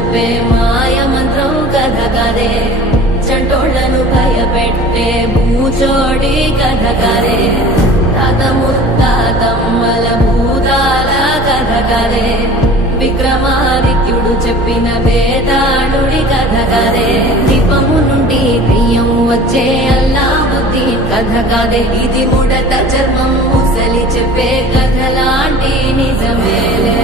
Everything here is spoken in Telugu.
చెప్పే మాయ మంత్రం కథ కదే చంటోళ్లను భయపెట్టే భూచోడి కథ కదే తాత ముత్తాతమ్మల భూతాల కథ కదే విక్రమాదిత్యుడు చెప్పిన వేదాళుడి కథ కదే దీపము నుండి దెయ్యం వచ్చే అల్లావుద్దీన్ కథ కదే ఇది ముడత చర్మం ముసలి చెప్పే కథలాంటి నిజమేలే